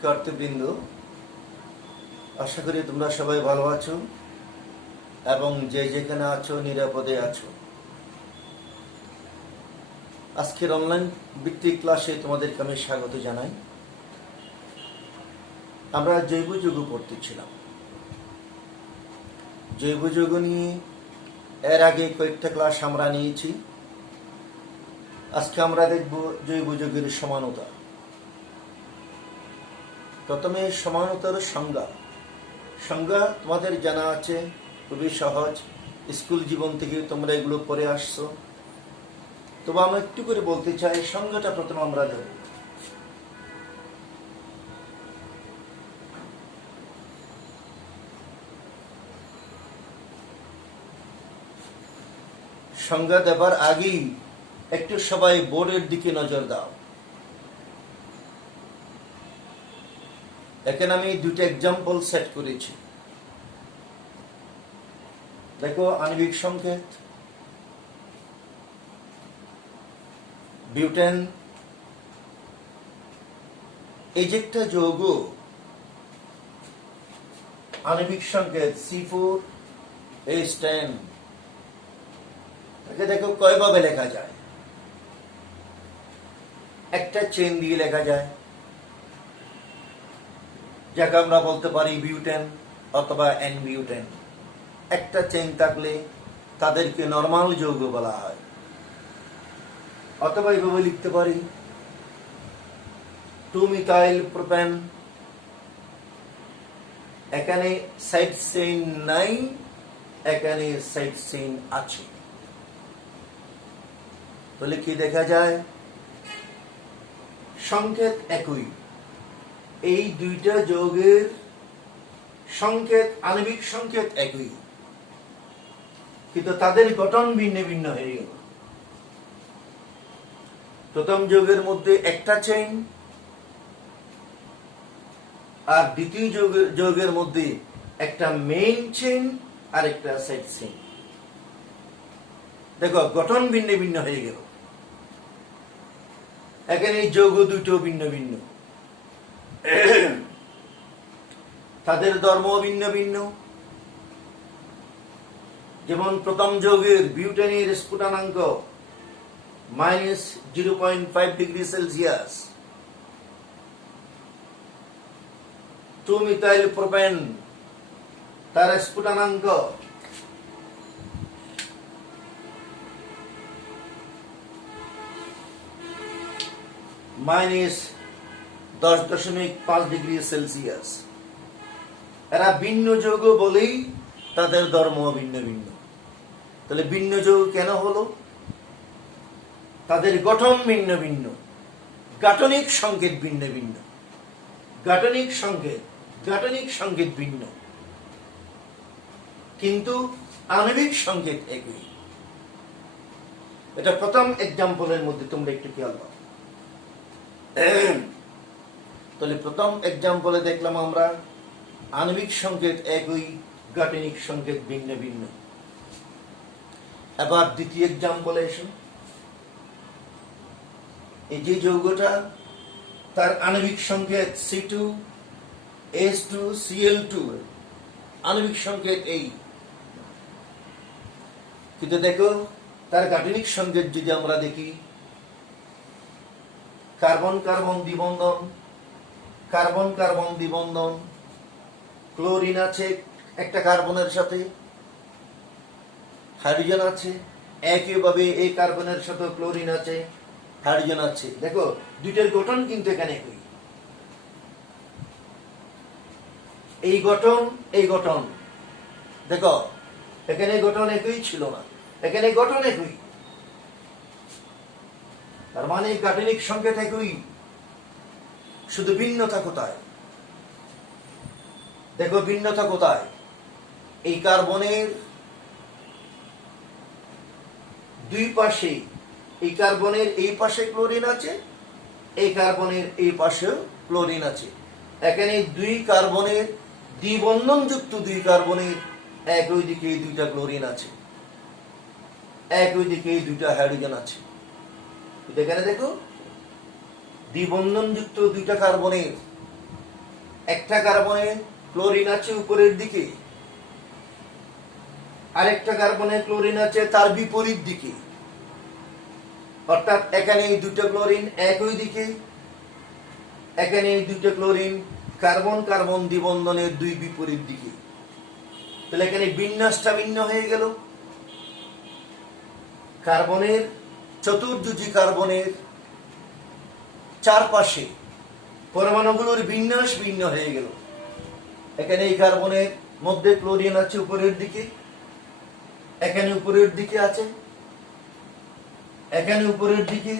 শিক্ষার্থীবৃন্দ, আশা করি তোমরা সবাই ভালো আছো এবং যে যেখানে আছো নিরাপদে আছো। আজকের অনলাইন ভিত্তিক ক্লাসে তোমাদেরকে আমি স্বাগত জানাই। আমরা জৈব যৌগ পড়তেছিলাম। জৈব যৌগ নিয়ে এর আগে কয়েকটা ক্লাস আমরা নিয়েছি। আজকে আমরা দেখব জৈব যৌগের সমানতা। প্রথমে সমানতার সংজ্ঞা তোমাদের জানা আছে, খুবই সহজ, স্কুল জীবন থেকে তোমরা এগুলো পড়ে আসছো। তবে আমি একটু করে বলতে চাই, সংজ্ঞাটা প্রথমে আমরা দেব। সংজ্ঞা দেবার আগেই একটু সবাই বোর্ডের দিকে নজর দাও। এখানে আমি দুটো এক্সাম্পল সেট করেছি। দেখো, আণবিক সংকেত বিউটেন, এই যে একটা যৌগ, আণবিক সংকেত C4H10, দেখো কয়ভাবে লেখা যায়। একটা চেন দিয়ে লেখা যায়, যাকে আমরা বলতে পারি বিউটেন অথবা এন বিউটেন। একটা চেন থাকলে তাদেরকে নরমাল যৌগ বলা হয়। অথবা এইভাবে লিখতে পারি 2-মিথাইল প্রোপেন। এখানে সাইড চেইন নাই, এখানে সাইড চেইন আছে। বলে কি দেখা যায়, সংকেত একই। এই দুইটা যৌগের সংকেত, আণবিক সংকেত একই, কিন্তু তাদের গঠন ভিন্ন ভিন্ন হয়ে গেল। প্রথম যৌগের মধ্যে একটা চেইন, আর দ্বিতীয় যৌগের মধ্যে একটা মেইন চেইন আর একটা সাইড চেইন। দেখো, গঠন ভিন্ন ভিন্ন হয়ে গেল। এখানে যৌগ দুটো ভিন্ন ভিন্ন, তাদের ধর্ম ভিন্ন ভিন্ন। যেমন প্রথম যৌগের বিউটেনের স্ফুটনাঙ্ক -0.5 ডিগ্রি সেলসিয়াস। 2-মিথাইল প্রোপেন, তার স্ফুটনাঙ্ক -10.5 ডিগ্রি সেলসিয়াস। এরা ভিন্ন যৌগ বলেই তাদের ধর্ম ভিন্ন ভিন্ন। তাহলে ভিন্ন যৌগ কেন হলো? তাদের গঠন ভিন্ন ভিন্ন, গাঠনিক সংকেত ভিন্ন ভিন্ন। গাঠনিক সংকেত ভিন্ন, কিন্তু আণবিক সংকেত একই। এটা প্রথম এক্সাম্পলের মধ্যে তোমরা একটু খেয়াল করো। তাহলে প্রথম এক্সাম্পলে দেখলাম আমরা আণবিক সংকেত একই, গাঠনিক সংকেত ভিন্ন ভিন্ন। এবার দ্বিতীয় এক্সাম্পলে এসো। এই যে যৌগটা, তার আণবিক সংকেত C2H2Cl2, আণবিক সংকেত এই, কিন্তু দেখো তার গাঠনিক সংকেত যদি আমরা দেখি, কার্বন কার্বন দ্বিবন্ধন, কার্বন কার্বন দ্বিবন্ধন, ক্লোরিন আছে একটা কার্বনের সাথে, হাইড্রোজেন আছে, একইভাবে এই কার্বনের সাথে ক্লোরিন আছে, হাইড্রোজেন আছে। দেখো দুইটার গঠন কিন্তু এখানে একই। এই গঠন দেখো, এখানে গঠন একই ছিল না, এখানে গঠন একই। তার মানে গাঠনিক সংকেত একই, শুধু ভিন্নতা কোথায়? দেখো ভিন্নতা কোথায়। এই কার্বনের দুই পাশে, এই কার্বনের এই পাশে ক্লোরিন আছে, এই কার্বনের এই পাশেও ক্লোরিন আছে। এখানে দুই কার্বনের দ্বিবন্ধন যুক্ত দুই কার্বনের একই দিকে দুইটা ক্লোরিন আছে, একই দিকে দুইটা হাইড্রোজেন আছে। এখানে দেখো দ্বিবন্ধন যুক্ত দুইটা কার্বনের একটা কার্বনে ক্লোরিন আছে উপরের দিকে, আরেকটা কার্বনে ক্লোরিন আছে তার বিপরীত দিকে, অর্থাৎ এখানে এই দুটো ক্লোরিন একই দিকে, এখানে এই দুটো ক্লোরিন কার্বন কার্বন দ্বিবন্ধনের দুই বিপরীত দিকে। তাহলে এখানে বিন্যাসটা ভিন্ন হয়ে গেল। কার্বনের চতুর্যুজি কার্বনের চারপাশে পরমাণুগুলোর বিন্যাস ভিন্ন হয়ে গেল। এখানে এই কার্বনের মধ্যে ক্লোরিন আছে উপরের দিকে, এখানে উপরের দিকে আছে, এখানে উপরের দিকে,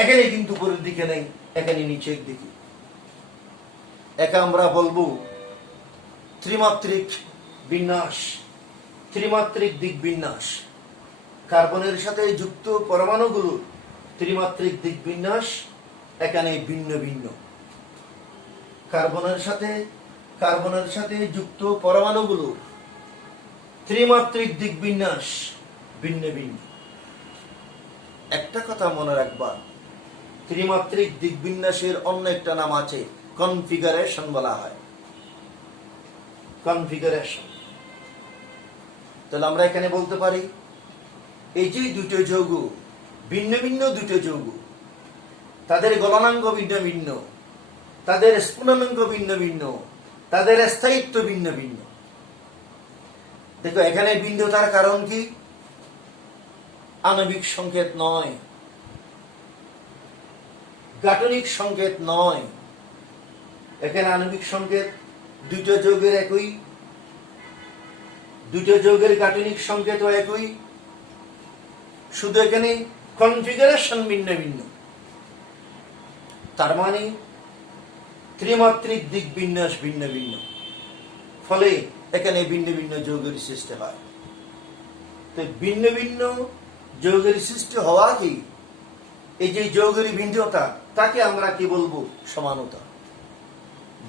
এখানে কিন্তু উপরের দিকে নেই, এখানে নিচের দিকে। একে আমরা বলবো ত্রিমাত্রিক বিন্যাস, ত্রিমাত্রিক দিক বিন্যাস। কার্বনের সাথে যুক্ত পরমাণুগুলোর ত্রিমাত্রিক দিক বিন্যাস এখানে ভিন্ন ভিন্ন। কার্বনের সাথে যুক্ত পরমাণুগুলোর ত্রিমাত্রিক দিক বিন্যাস ভিন্ন ভিন্ন। একটা কথা মনে রাখবা, ত্রিমাত্রিক দিক বিন্যাসের অন্য একটা নাম আছে, কনফিগারেশন বলা হয়। কনফিগারেশন। তাহলে আমরা এখানে বলতে পারি এই যে দুটো যৌগ, ভিন্ন ভিন্ন দুটো যৌগ, তাদের গলনাঙ্গ ভিন্ন ভিন্ন, তাদের স্ফুটনাঙ্গ ভিন্ন ভিন্ন, তাদের স্থায়িত্ব ভিন্ন ভিন্ন। দেখো এখানে ভিন্নতার কারণ কি? আণবিক সংকেত নয়, গাঠনিক সংকেত নয়। এখানে আণবিক সংকেত দুটো যৌগের একই, দুটো যৌগের গাঠনিক সংকেতও একই, শুধু এখানে কনফিগারেশন ভিন্ন ভিন্ন। তার মানে ত্রিমাত্রিক দিক বিন্যাস ভিন্ন ভিন্ন, ফলে এখানে ভিন্ন ভিন্ন যৌগের সৃষ্টি হয়। তো ভিন্ন ভিন্ন যৌগের সৃষ্টি হওয়া কি, এই যে যৌগের ভিন্নতা, তাকে আমরা কি বলবো? সমানতা।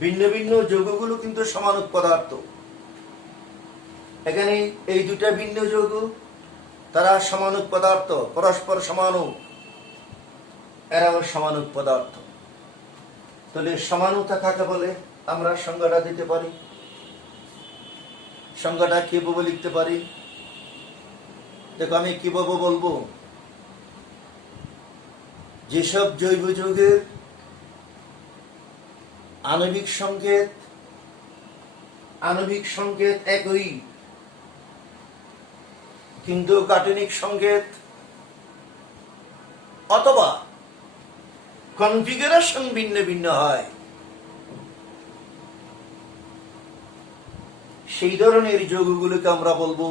ভিন্ন ভিন্ন যৌগগুলো কিন্তু সমানুক পদার্থ। এখানে এই দুটা ভিন্ন যৌগ, তারা সমানুক পদার্থ, পরস্পর সমানুক, এরাও সমানুক পদার্থ। তাহলে সমানতা কাকে বলে আমরা সংজ্ঞাটা দিতে পারি। সংজ্ঞাটা কিভাবে লিখতে পারি? দেখো আমি কিভাবে বলবো, যেসব জৈব যৌগের আণবিক সংকেত একই, কিন্তু গাঠনিক সংকেত অথবা কনফিগারেশন ভিন্ন ভিন্ন হয়, সেই ধরনের যৌগগুলোকে আমরা বলবো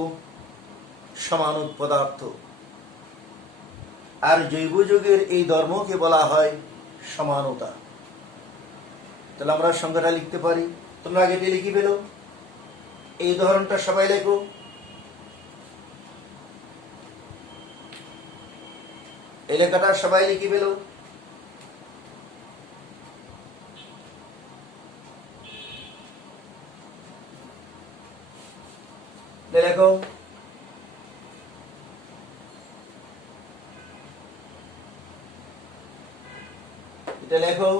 সমানুক পদার্থ। আর জৈব যৌগের এই ধর্মকে বলা হয় সমানতা। তাহলে আমরা সংজ্ঞাটা লিখতে পারি। তোমরা আগে লিখে ফেলো, এই উদাহরণটা সবাই লেখো। এই লেখাটা সবাই লিখে ফেলো। লেখো এটা, লেখো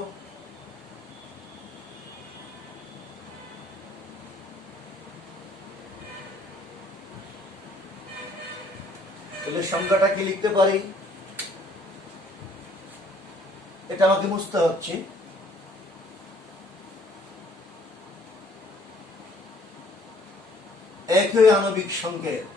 তাহলে সংখ্যাটা কি লিখতে পারি? এটা আমাকে বুঝতে হচ্ছে। একই আণবিক সংকেত,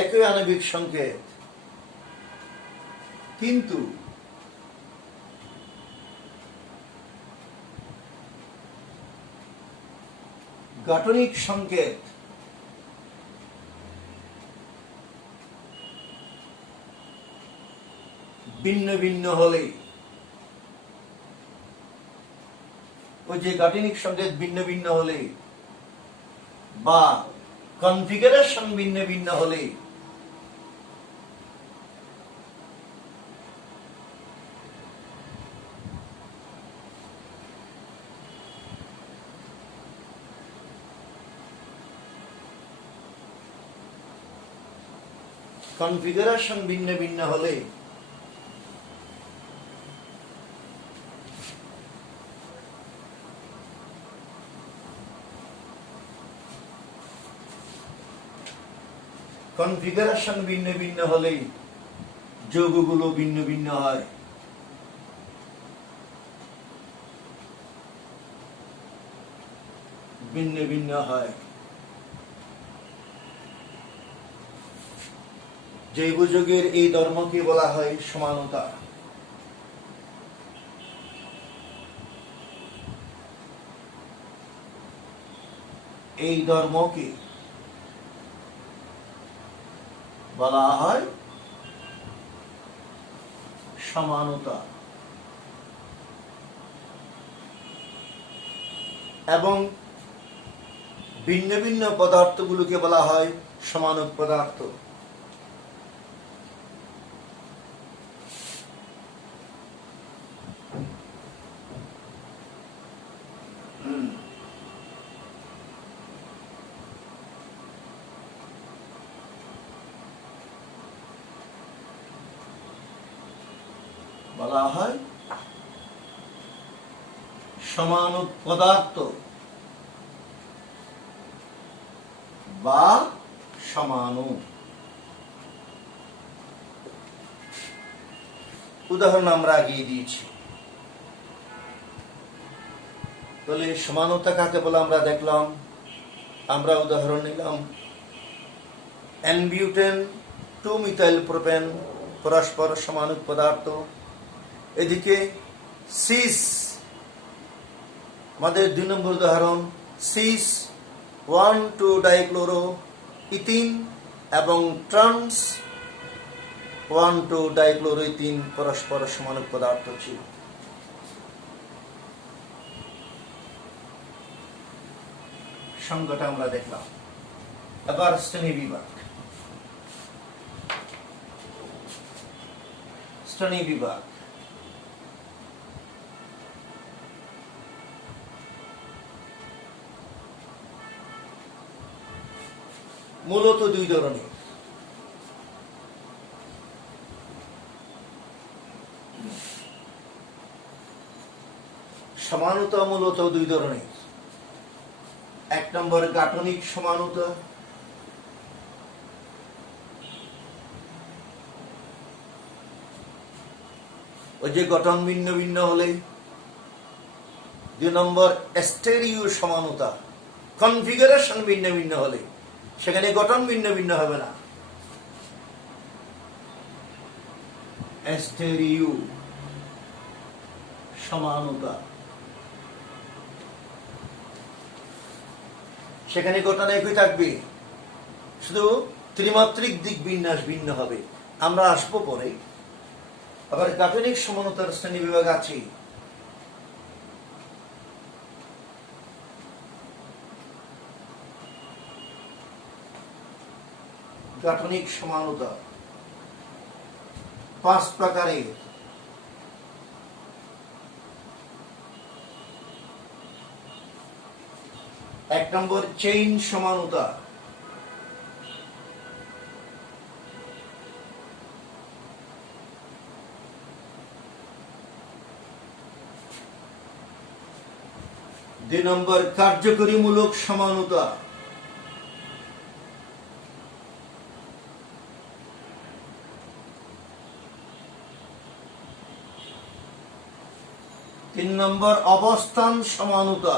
একই আণবিক সংকেত, কিন্তু গাঠনিক সংকেত ভিন্ন ভিন্ন হলে, ওই যে গাঠনিক সংকেত ভিন্ন ভিন্ন হলে বা কনফিগারেশন ভিন্ন ভিন্ন হলে কনফিগারেশন ভিন্ন ভিন্ন হলে যৌগগুলো ভিন্ন ভিন্ন হয়। জৈব যৌগের এই ধর্মকে বলা হয় সমানতা। এই ধর্মকে বলা হয় সমানতা। এবং ভিন্ন ভিন্ন পদার্থগুলোকে বলা হয় সমানক পদার্থ। বলা হয় সমানক পদার্থ বা সমাণু। উদাহরণ আমরা আগিয়ে দিয়েছি। তাহলে সমানতা কাকে বলে আমরা দেখলাম। আমরা উদাহরণ নিলাম N-বিউটেন 2-মিথাইল প্রোপেন পরস্পর সমানক পদার্থ। এদিকে সিস, আমাদের 2 নম্বর উদাহরণ সিস 1,2-ডাইক্লোরো ইথিন এবং ট্রান্স 1,2-ডাইক্লোরো ইথিন পরস্পর সমানক পদার্থ ছিল। সংজ্ঞাটা আমরা দেখলাম। এবার শ্রেণী বিভাগ। মূলত 2 ধরনের। সমানতা মূলত 2 ধরনের। 1 নম্বর গাঠনিক সমানতা, ওই যে গঠন ভিন্ন ভিন্ন হলে। 2 নম্বর স্টেরিও সমানতা, কনফিগারেশন ভিন্ন ভিন্ন হলে, সেখানে গঠন ভিন্ন ভিন্ন হবে না। স্টেরিও সমানতা, সেখানে গঠন একই থাকবে, শুধু ত্রিমাত্রিক দিক বিন্যাস ভিন্ন হবে। আমরা আসবো পরে। আবার গাঠনিক সমানতার শ্রেণী বিভাগ আছে। গাঠনিক সমানতা 5 প্রকারের। 1 নম্বর চেইন সমানতা, দুই নম্বর কার্যকরীমূলক সমানতা, তিন নম্বর অবস্থান সমানতা,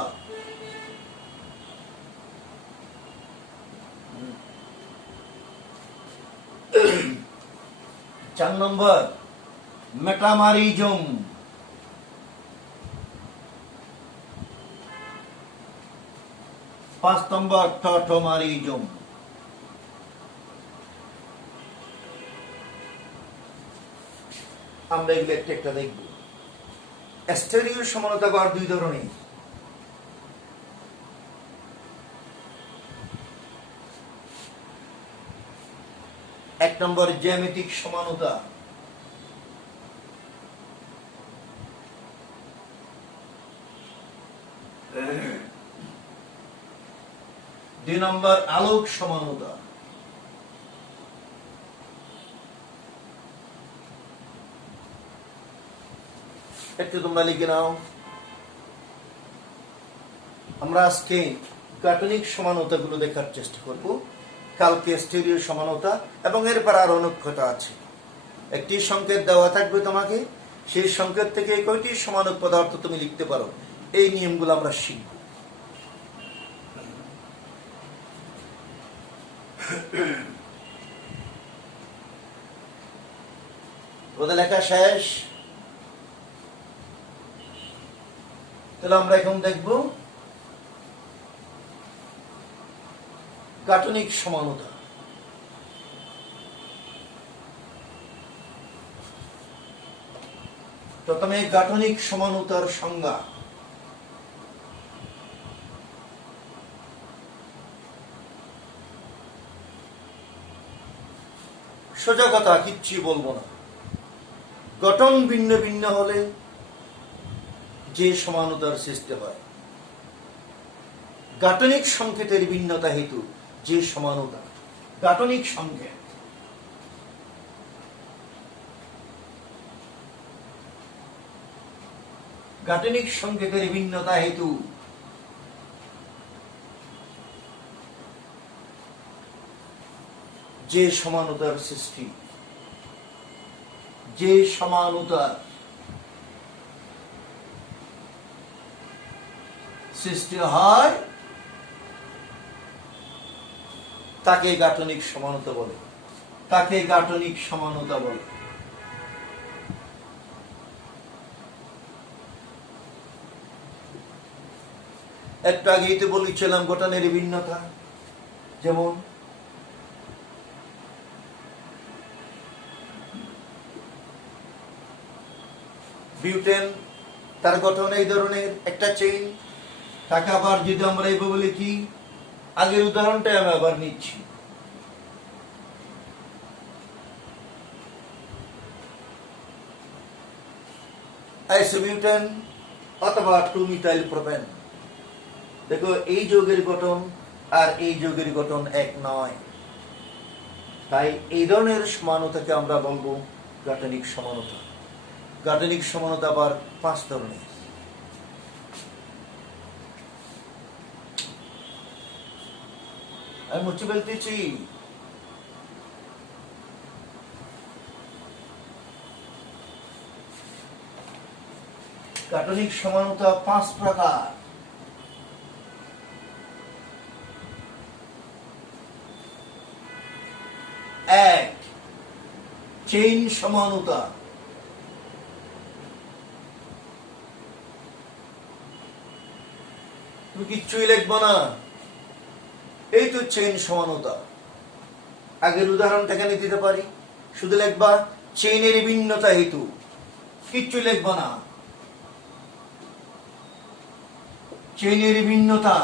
চার নম্বর মেটামারিজম, 5 নম্বর টটোমারিজম। আমরা এগুলো একটা দেখব। স্টেরিও সমানতা আবার 2 ধরনের। 1 নম্বর জ্যামিতিক সমানতা, দুই নম্বর আলোক সমানতা, একটু তোমরা লিখে নাও। আমরা আজকে গাঠনিক সমানতাগুলো দেখার চেষ্টা করব, কালকে স্টেরিও সমানতা, এবং এরপর আর অনেক কথা আছে। একটি সংকেত দেওয়া থাকবে তোমাকে, সেই সংকেত থেকে কয়টি সমানক পদার্থ তুমি লিখতে পারো, এই নিয়মগুলো আমরা শিখব। ওদের লেখা শেষ। তাহলে আমরা এখন দেখব গাঠনিক সমানতা। প্রথমে গাঠনিক সমানতার সংজ্ঞা। সোজা কথা, কিচ্ছু বলবো না। গঠন ভিন্ন ভিন্ন হলে যে সমানতার সৃষ্টি হয়, গাঠনিক সংকেতের ভিন্নতা হেতু যে সমানতা, গাঠনিক সংকেত। গাঠনিক সংকেতের ভিন্নতা হেতু যে সমানতার সৃষ্টি, যে সমানতার সৃষ্টি হয় তাকে গাঠনিক সমানতা বলে, তাকে গাঠনিক সমানতা বলে। একটু আগেই তো বলেছিলাম গঠনের ভিন্নতা, যেমন বিউটেন, তার গঠন এই ধরনের একটা চেইন। তাকে আবার যদি আমরা এইভাবে লিখি, আগের উদাহরণটাই আমি আবার নিচ্ছি। আইসোবিউটেন অথবা 2-মিথাইল প্রোপেন। দেখো, এই যৌগের গঠন আর এই যৌগের গঠন এক নয়, তাই এই ধরনের সমানতাকে আমরা বলবো গাঠনিক সমানতা। গাঠনিক সমানতা আবার 5 ধরনের। আমি মুছে ফেলতেছি। গাঠনিক সমানতা 5 প্রকার। এক, চেইন সমানতা। তুমি কিচ্ছুই লিখবো না, এই তো চেইন সমানতা। আগের উদাহরণটা এখানে দিতে পারি, শুধু লিখবা চেইনের ভিন্নতা হেতু, কিচ্ছু লিখবা না। চেইনের ভিন্নতা,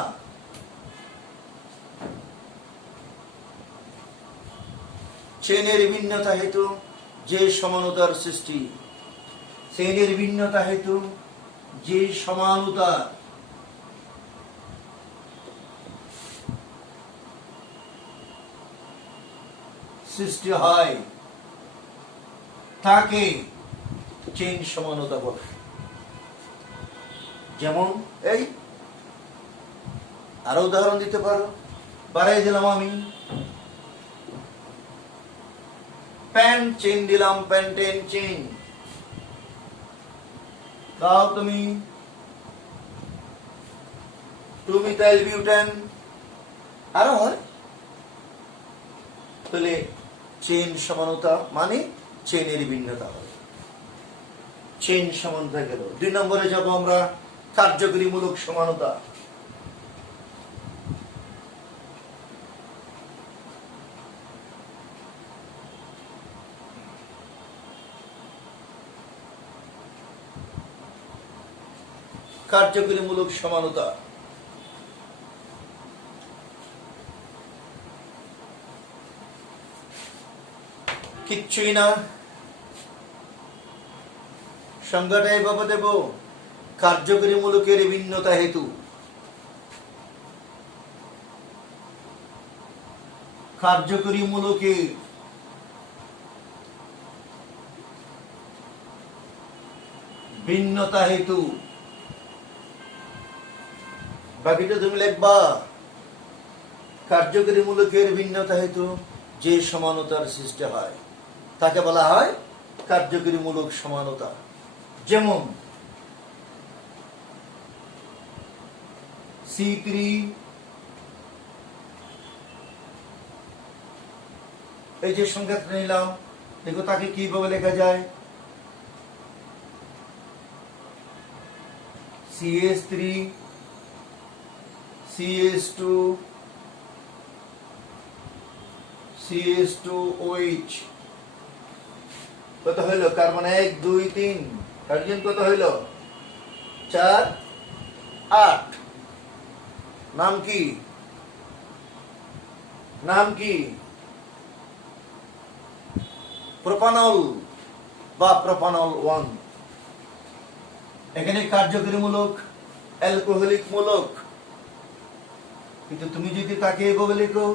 চেইনের ভিন্নতা হেতু যে সমানতার সৃষ্টি, চেইনের ভিন্নতা হেতু যে সমানতা সৃষ্টি হয় তাকে চেইন সমানতা বলে। যেমন এই আরো উদাহরণ দিতে পারো, বাড়াই দিলাম আমি। প্যান চেইন দিলাম, প্যান্টেন চেইন। দাও তুমি 2-মিথাইল বিউটেন, আরো হয়। তাহলে চেইন সমানতা মানে চেইনের ভিন্নতা হবে। চেইন সমানতা গেল। 2 নম্বরে যাব আমরা, কার্যকরীমূলক সমানতা। কার্যকরীমূলক সমানতা কিচ্ছুই না, সংজ্ঞাটা এভাবে দেব, কার্যকরীমূলকের ভিন্নতা হেতু। কার্যকরীমূলকের ভিন্নতা হেতু। বাকিটা তুমি লিখবা কার্যকরী মূলকের ভিন্নতা হেতু যে সমানতার সৃষ্টি হয় তাকে বলা হয় কার্যকরী মূলক সমানতা। যেমন C3 এই যে সংখ্যাটা নিলাম, দেখো তাকে কিভাবে লেখা যায়, CH3 CH2 CH2OH কত হইল? কার্বন 1 2 3, হাইড্রোজেন কত হইল? 4 8। নাম কি? নাম কি? প্রোপানল বা প্রোপানল 1। এখানে কার্যকরী মূলক, অ্যালকোহলিক মূলক, কিন্তু তুমি যদি তাকে এভাবে লিখো,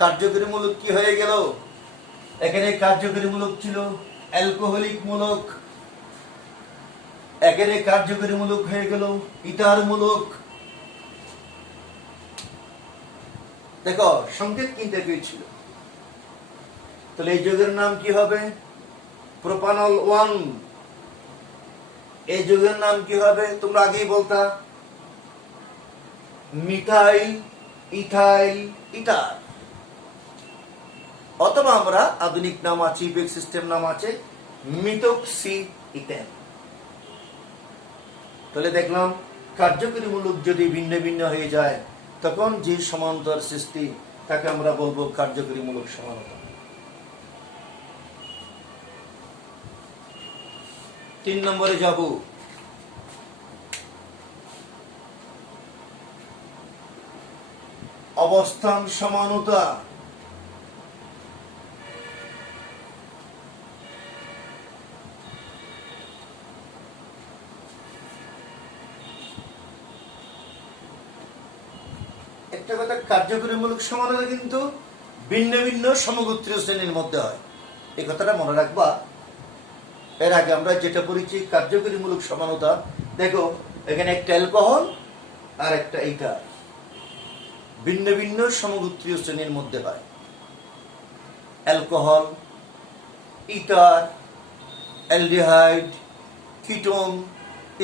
কার্যকরী মূলক কি হয়ে গেল? এখানে কার্যকরী মূলক ছিল অ্যালকোহলিক মূলক, এখানে কার্যকরী মূলক হয়ে গেল ইথার মূলক। দেখো সংকেত কিন্তু একই ছিল। তাহলে এই যৌগের নাম কি হবে? প্রোপানল 1। এই যৌগের নাম কি হবে? তোমরা আগেই বলতা মিথাইল ইথাইল ইথার, অথবা আমরা আধুনিক নাম আছে, ইপেক সিস্টেম নাম আছে মিথক্সি ইথেন। তাহলে দেখলাম কার্যকরী মূলক যদি ভিন্ন ভিন্ন হয়ে যায় তখন যে সমান্তর সৃষ্টি তাকে আমরা বলবো কার্যকরী মূলক সমানতা। 3 নম্বরে যাব। অবস্থান সমানতা। একটা কথা, কার্যকরী মূলক সমানতা কিন্তু ভিন্ন ভিন্ন সমগোত্রীয় শ্রেণীর মধ্যে হয়, এই কথাটা মনে রাখবা। এর আগে আমরা যেটা পড়েছি কার্যকরী মূলক সমানতা, দেখো এখানে একটা অ্যালকোহল আর একটা ইথার ভিন্ন ভিন্ন সমগোত্রীয় শ্রেণীর মধ্যে হয়। অ্যালকোহল, ইথার, অ্যালডিহাইড, কিটোন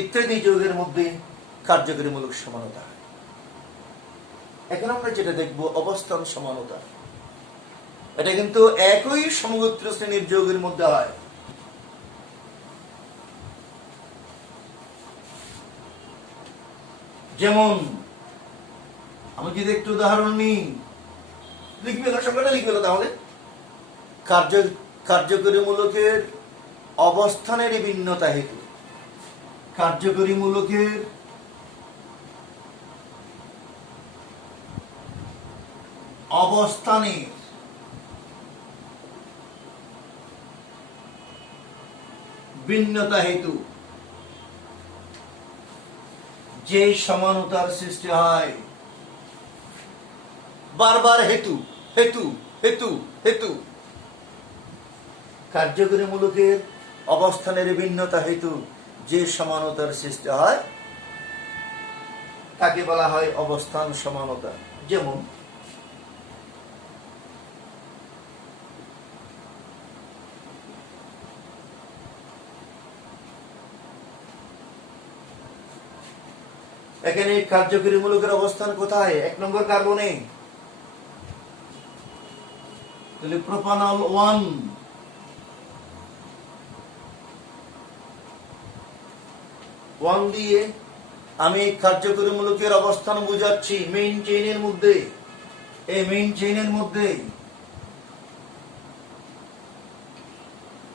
ইত্যাদি যৌগের মধ্যে কার্যকরী মূলক সমানতা। এখন আমরা যেটা দেখব অবস্থান সমানতা, এটা কিন্তু একই সমগোত্রীয় শ্রেণীর যৌগের মধ্যে হয়। যেমন আমি যদি একটু উদাহরণ নিই, লিখবে না, সংখ্যাটা লিখবে না। তাহলে কার্যকরী মূলকের অবস্থানের ভিন্নতা হেতু, কার্যকরী মূলকের অবস্থানের ভিন্নতা হেতু যে সমানতার সৃষ্টি হয়, বারবার হেতু হেতু হেতু হেতু, কার্যকরী মূলকের অবস্থানের ভিন্নতা হেতু যে সমানতার সৃষ্টি হয় তাকে বলা হয় অবস্থান সমানতা। যেমন এখানে কার্যকরী মূলকের অবস্থান কোথায়? 1 নম্বর কার্বনে। তাহলে প্রোপানল 1, দিয়ে আমি কার্যকরী মূলকের অবস্থান বুঝাচ্ছি মেইন চেইনের মধ্যে। এই মেইন চেইনের মধ্যে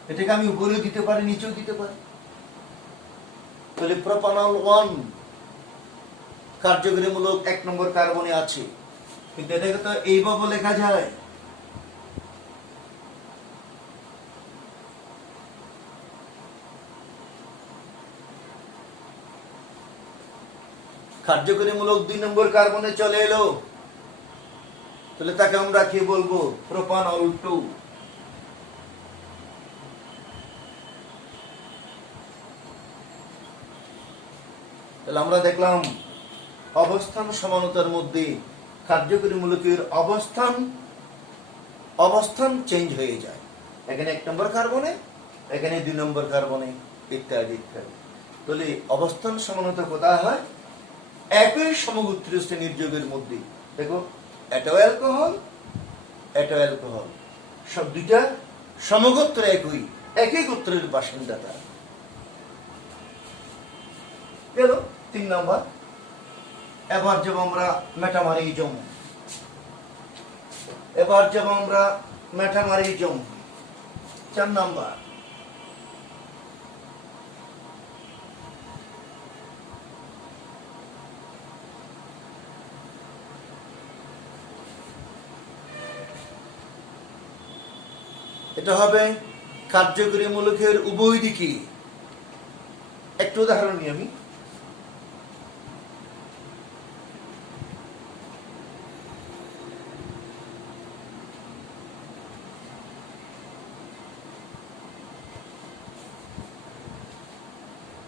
এটাকে আমি উপরেও দিতে পারি, নিচেও দিতে পারি। তাহলে প্রোপানল 1 কার্যকরী মূলক 1 নম্বর কার্বনে আছে, কিন্তু এটাকে তো এইভাবে লেখা যায়। কার্যকরী মূলক 2 নম্বর কার্বনে চলে এলো, তাহলে তাকে আমরা কি বলবো? প্রোপানল 2। তাহলে আমরা দেখলাম অবস্থান সমানতার মধ্যে কার্যকরী মূলকের অবস্থান চেঞ্জ হয়ে যায়। এখানে 1 নম্বর কার্বনে, এখানে 2 নম্বর কার্বনে, ইত্যাদি ইত্যাদি। তাহলে অবস্থান সমানতা কোথায় হয়? একই সমগোত্রীয় শ্রেণীর যৌগের মধ্যে। দেখো, এটাও অ্যালকোহল, এটাও অ্যালকোহল, সব দুইটা সমগোত্র, একই গোত্রের বাসিন্দা তারা। গেল 3 নম্বর। এবার যাব আমরা মেটামরিজম। 4 নম্বর। এটা হবে কার্যকরী মূলকের উভয় দিকে। একটু উদাহরণ নিই আমি।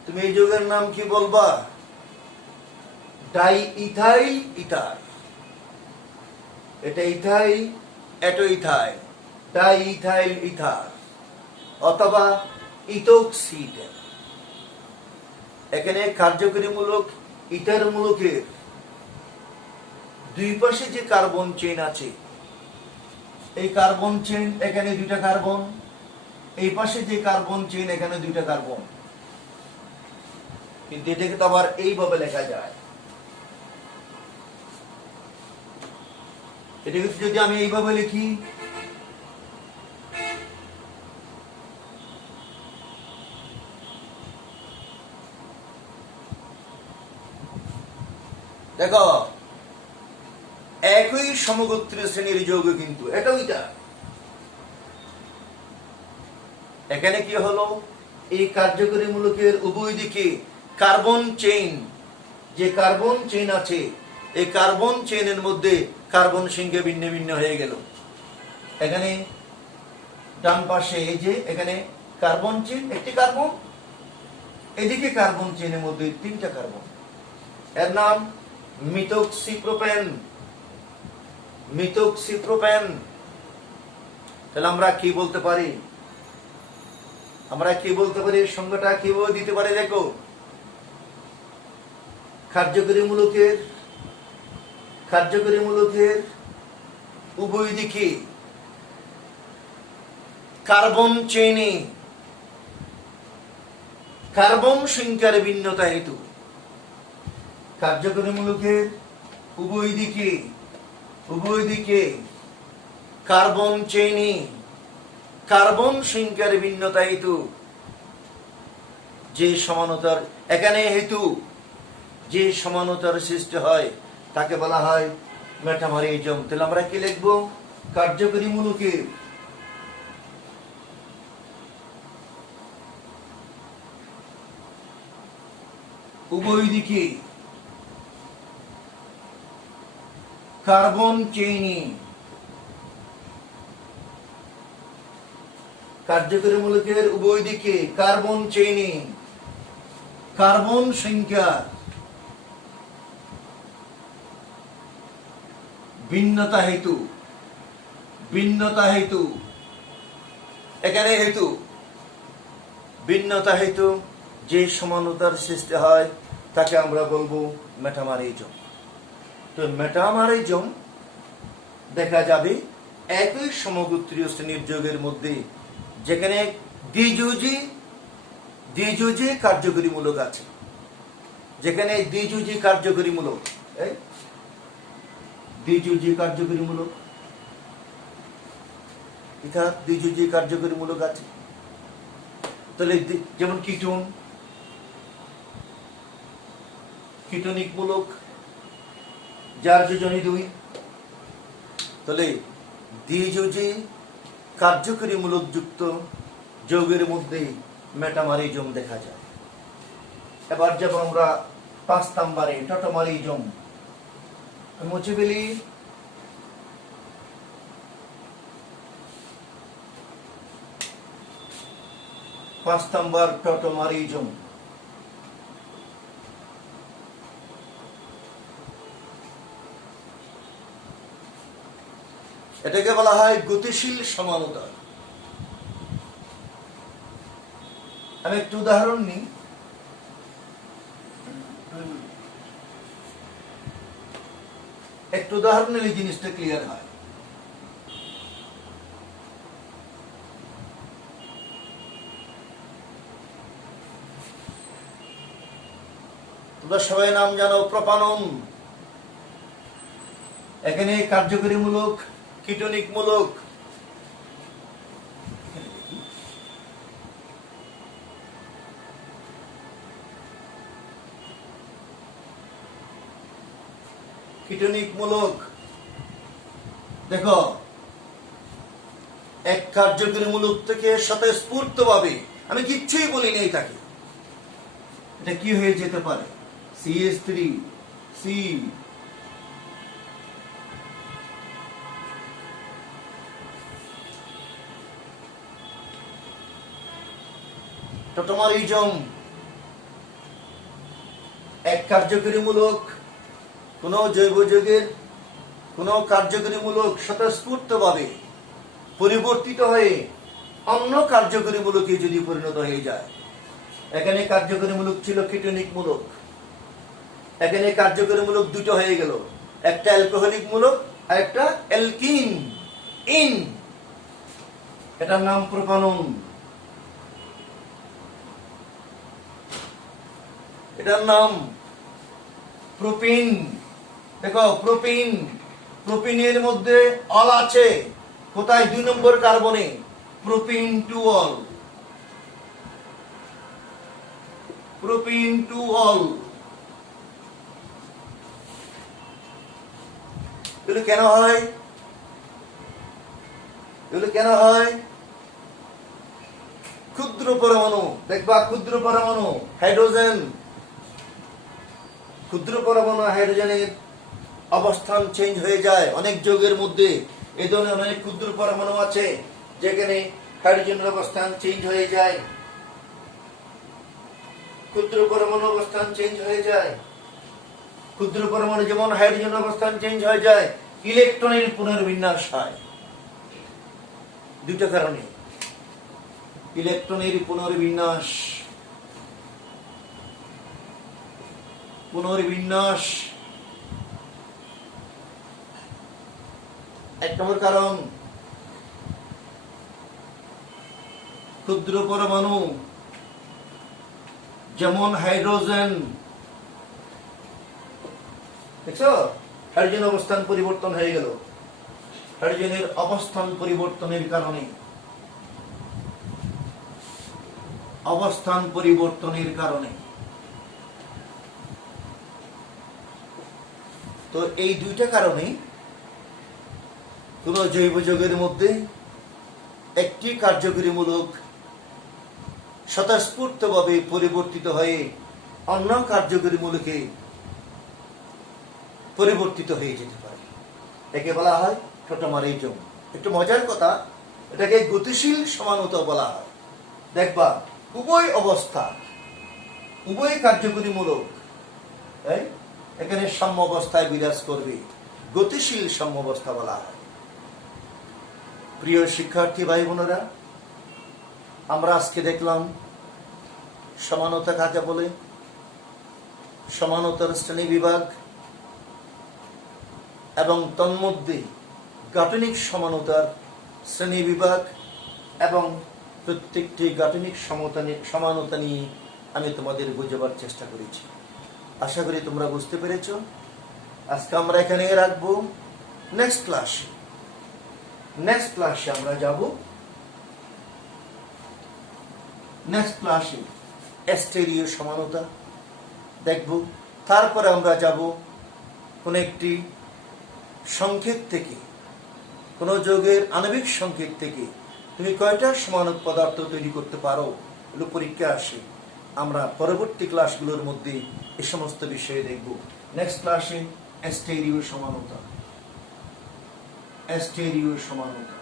তুমি এই যৌগের নাম কি বলবা? Die ethyl ether. এটা ইথাইল, এটা ইথাইল, ডাই ইথাইল ইথার অথবা ইথোক্সিড। এখানে কার্যকরী মূলক ইথার মূলকের দুই পাশে যে কার্বন চেইন আছে, এই কার্বন চেইন, এখানে 2টা কার্বন, এই পাশে যে কার্বন চেইন, এখানে 2টা কার্বন। কিন্তু এটাকে তো আবার এইভাবে লেখা যায়। এটাকে যদি আমি এইভাবে লিখি, দেখো একই সমগোত্রীয় শ্রেণীর যৌগ, কিন্তু এটাও এটা। এখানে কি হলো? এই কার্যকরী মূলকের উভয় দিকে কার্বন চেইন, যে কার্বন চেইন আছে, এই কার্বন চেইনের মধ্যে কার্বন সংখ্যা ভিন্ন ভিন্ন হয়ে গেল। এখানে ডান পাশে এই যে এখানে কার্বন চেইন, একটি কার্বন, এদিকে কার্বন চেইনের মধ্যে 3টা কার্বন। এর নাম মিথক্সিপ্রোপেন। তাহলে আমরা কি বলতে পারি? সংজ্ঞাটা কিভাবে দিতে পারি? দেখো, কার্যকরী মূলকের উভয় দিকে কার্বন চেইনে কার্বন সংখ্যার ভিন্নতা হেতু, কার্যকরী মূলকের উভয় দিকে কার্বন চেইনে কার্বন সংখ্যার ভিন্নতা হেতু যে সমানতার, এখানে হেতু যে সমানতার সৃষ্টি হয় তাকে বলা হয় মেটামরিজম। তাহলে আমরা কি লিখব? কার্যকরী মূলকের উভয় দিকে কার্বন চেইনে, কার্যকরী মূলকের উভয় দিকে কার্বন চেইনে কার্বন সংখ্যা ভিন্নতা হেতু, এখানে হেতু ভিন্নতা হেতু যে সমানতার সৃষ্টি হয় তাকে আমরা বলবো মেটামরিজম। তো মেটামরিজম দেখা যাবে একই সমগোত্রীয় শ্রেণীর যৌগের মধ্যে যেখানে দ্বিযুজি কার্যকরী মূলক আছে, যেখানে দ্বিযুজি কার্যকরী মূলক, দ্বিযুজি কার্যকরী মূলক আছে। তাহলে যেমন কিটোনিক মূলক, যার যোজনী 2। তাহলে দ্বিযুজি কার্যকরী মূলক যুক্ত যৌগের মধ্যে মেটামরিজম দেখা যায়। এবার যাব আমরা 5 নম্বরে, টটোমারিজম। মুছে ফেলি। 5 নাম্বার টটোমারিজম। এটাকে বলা হয় গতিশীল সমানতা। আমি একটু উদাহরণ নিই। একটু উদাহরণ নিলে জিনিসটা ক্লিয়ার হয়। তোমরা সবাই নাম জানো প্রোপানন। এখানে কার্যকরীমূলক, কীটনিকমূলক, কীটনিকমূলক। দেখো, এক কার্যকরীমূলক থেকে স্বতঃস্ফূর্তভাবে আমি কিচ্ছুই বলি নেই তাকে, এটা কি হয়ে যেতে পারে? CH3, C, tautomerism. এক কার্যকরীমূলক কোন জৈব যৌগের কোন কার্যকরীমূলক স্বতঃস্ফূর্তভাবে পরিবর্তিত হয়ে অন্য কার্যকরীমূলকে যদি পরিণত হয়ে যায়। এখানে কার্যকরীমূলক ছিল কীটনিকমূলক, এখানে কার্যকরীমূলক দুটো হয়ে গেল, একটা অ্যালকোহলিক মূলক আর একটা অ্যালকিন ইন। এটার নাম প্রোপানন, এটার নাম প্রোপিন। দেখো প্রোপিন, প্রোপিনের মধ্যে অল আছে কোথায়? 2 নম্বর কার্বনে, propyne two ol, propyne two ol. এগুলো কেন হয়? এগুলো কেন হয়? ক্ষুদ্র পরমাণু, দেখবা ক্ষুদ্র পরমাণু হাইড্রোজেন, ক্ষুদ্র পরমাণু হাইড্রোজেনের অবস্থান চেঞ্জ হয়ে যায়। অনেক যৌগের মধ্যে এই ধরনের অনেক ক্ষুদ্র পরমাণু আছে যেখানে হাইড্রোজেনের অবস্থান চেঞ্জ হয়ে যায়, ক্ষুদ্র পরমাণু অবস্থান চেঞ্জ হয়ে যায়। ক্ষুদ্র পরমাণু যেমন হাইড্রোজেন অবস্থান চেঞ্জ হয়ে যায়, ইলেকট্রনের পুনর্বিন্যাস হয়। দুটো কারণে, ইলেকট্রনের পুনর্বিন্যাস, পুনর্বিন্যাস এক নম্বর কারণ। ক্ষুদ্র পরমাণু যেমন হাইড্রোজেন, দেখছো হাইড্রোজেন অবস্থান পরিবর্তন হয়ে গেল, হাইড্রোজেনের অবস্থান পরিবর্তনের কারণে, অবস্থান পরিবর্তনের কারণে। তো এই দুইটা কারণে কোন জৈব যৌগের মধ্যে একটি কার্যকরীমূলক স্বতঃস্ফূর্তভাবে পরিবর্তিত হয়ে অন্য কার্যকরীমূলকে পরিবর্তিত হয়ে যেতে পারে। একে বলা হয় টটোমারিজম। একটু মজার কথা, এটাকে গতিশীল সমানতা বলা হয়। দেখবা উভয় অবস্থা, উভয় কার্যকরীমূলক এখানে সাম্য অবস্থায় বিরাজ করবে, গতিশীল সাম্য অবস্থা বলা হয়। প্রিয় শিক্ষার্থী ভাই বোনেরা, আমরা আজকে দেখলাম সমানতা কাকে বলে, সমানতার শ্রেণী বিভাগ এবং তন্মধ্যে গাঠনিক সমানতার শ্রেণী বিভাগ এবং প্রত্যেকটি গাঠনিক সমানতা নিয়ে আমি তোমাদের বোঝাবার চেষ্টা করেছি। আশা করি তোমরা বুঝতে পেরেছ। আজকে আমরা এখানে রাখবো। নেক্সট ক্লাসে আমরা যাব, নেক্সট ক্লাসে স্টেরিও সমানতা দেখব। তারপরে আমরা যাব কোন একটি সংকেত থেকে, কোন যৌগের আণবিক সংকেত থেকে তুমি কয়টা সমাণু পদার্থ তৈরি করতে পারো, এগুলো পরীক্ষা আসে। আমরা পরবর্তী ক্লাসগুলোর মধ্যে এই সমস্ত বিষয়ে দেখব। নেক্সট ক্লাসে স্টেরিও সমানতা, স্টেরিও সমানতা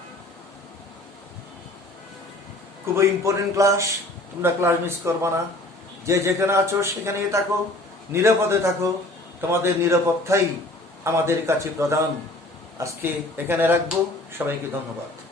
খুবই ইম্পর্টেন্ট ক্লাস। তোমরা ক্লাস মিস করবে না। যে যেখানে আছো সেখানেই থাকো, নিরাপদে থাকো। তোমাদের নিরাপত্তাই আমাদের কাছে প্রধান। আজকে এখানে রাখবো। সবাইকে ধন্যবাদ।